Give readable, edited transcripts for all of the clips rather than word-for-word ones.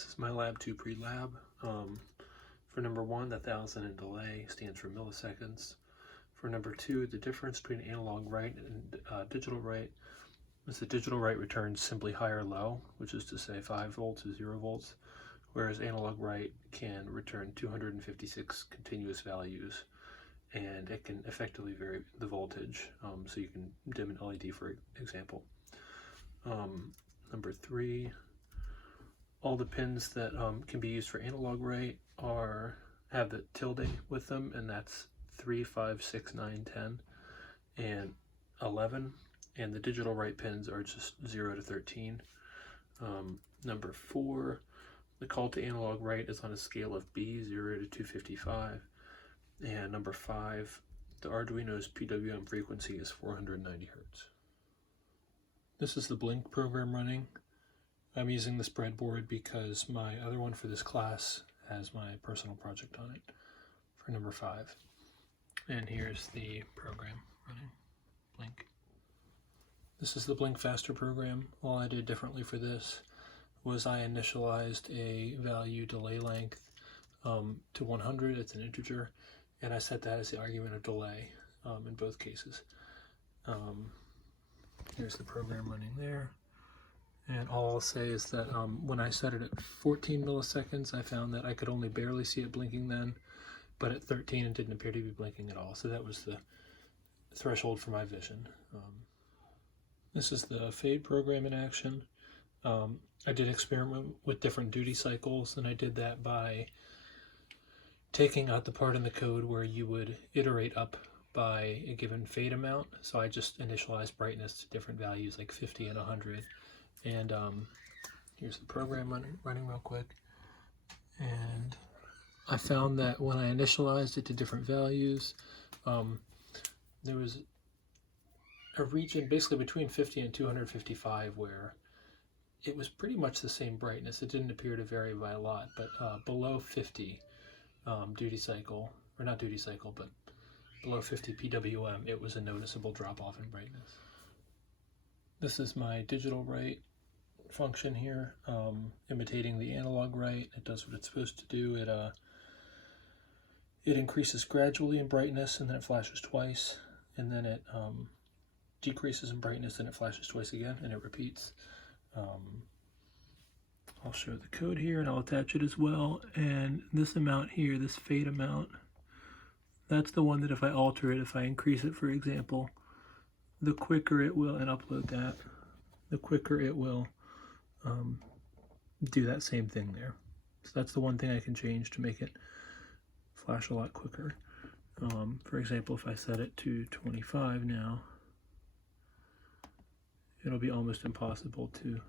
This is my Lab 2 pre-lab. For number 1, the 1000 in delay stands for milliseconds. For number 2, the difference between analog write and digital write is the digital write returns simply high or low, which is to say 5 volts or 0 volts, whereas analog write can return 256 continuous values, and it can effectively vary the voltage, so you can dim an LED, for example. Number 3, all the pins that can be used for analog write have the tilde with them, and that's 3, 5, 6, 9, 10, and 11. And the digital write pins are just 0 to 13. Number 4, the call to analog write is on a scale of B, 0 to 255. And number 5, the Arduino's PWM frequency is 490 Hertz. This is the Blink program running. I'm using this breadboard because my other one for this class has my personal project on it for number 5. And here's the program running, Blink. This is the Blink Faster program. All I did differently for this was I initialized a value delay length to 100, it's an integer, and I set that as the argument of delay in both cases. Here's the program running there. And all I'll say is that when I set it at 14 milliseconds, I found that I could only barely see it blinking then, but at 13 it didn't appear to be blinking at all. So that was the threshold for my vision. This is the fade program in action. I did experiment with different duty cycles, and I did that by taking out the part in the code where you would iterate up by a given fade amount. So I just initialized brightness to different values like 50 and 100. And here's the program running real quick. And I found that when I initialized it to different values, there was a region basically between 50 and 255 where it was pretty much the same brightness. It didn't appear to vary by a lot, but below 50 duty cycle, or not duty cycle, but below 50 PWM, it was a noticeable drop off in brightness. This is my digital write function here, imitating the analog write. It does what it's supposed to do. It increases gradually in brightness, and then it flashes twice, and then it decreases in brightness, and it flashes twice again, and it repeats. I'll show the code here, and I'll attach it as well. And this amount here, this fade amount, that's the one that if I alter it, if I increase it, for example, the quicker it will, and upload that, the quicker it will do that same thing there. So that's the one thing I can change to make it flash a lot quicker. For example, if I set it to 25 now, it'll be almost impossible to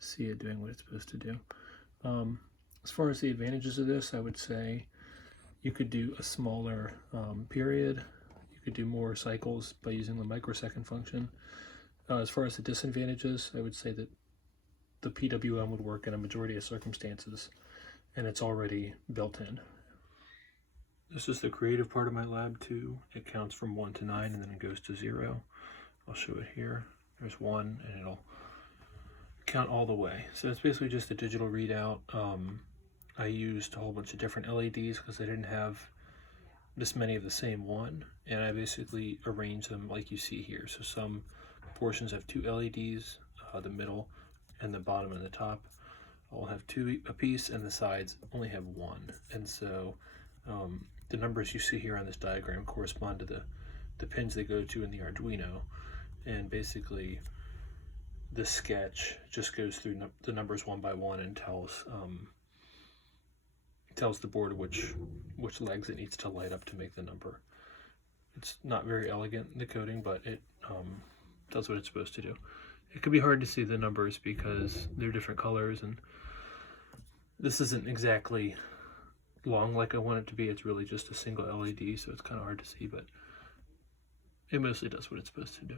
see it doing what it's supposed to do. As far as the advantages of this, I would say you could do a smaller period. You could do more cycles by using the microsecond function. As far as the disadvantages, I would say that the PWM would work in a majority of circumstances, and it's already built in. This is the creative part of my Lab 2. It counts from 1 to 9, and then it goes to 0. I'll show it here. There's 1, and it'll count all the way. So it's basically just a digital readout. I used a whole bunch of different LEDs because I didn't have this many of the same one, and I basically arranged them like you see here. So some portions have 2 LEDs, the middle and the bottom and the top all have 2 apiece, and the sides only have 1. And so the numbers you see here on this diagram correspond to the pins they go to in the Arduino, and basically the sketch just goes through the numbers one by one and tells the board which legs it needs to light up to make the number. It's not very elegant, the coding, but it does what it's supposed to do. It could be hard to see the numbers because they're different colors, and this isn't exactly long like I want it to be. It's really just a single LED, so it's kind of hard to see, but it mostly does what it's supposed to do.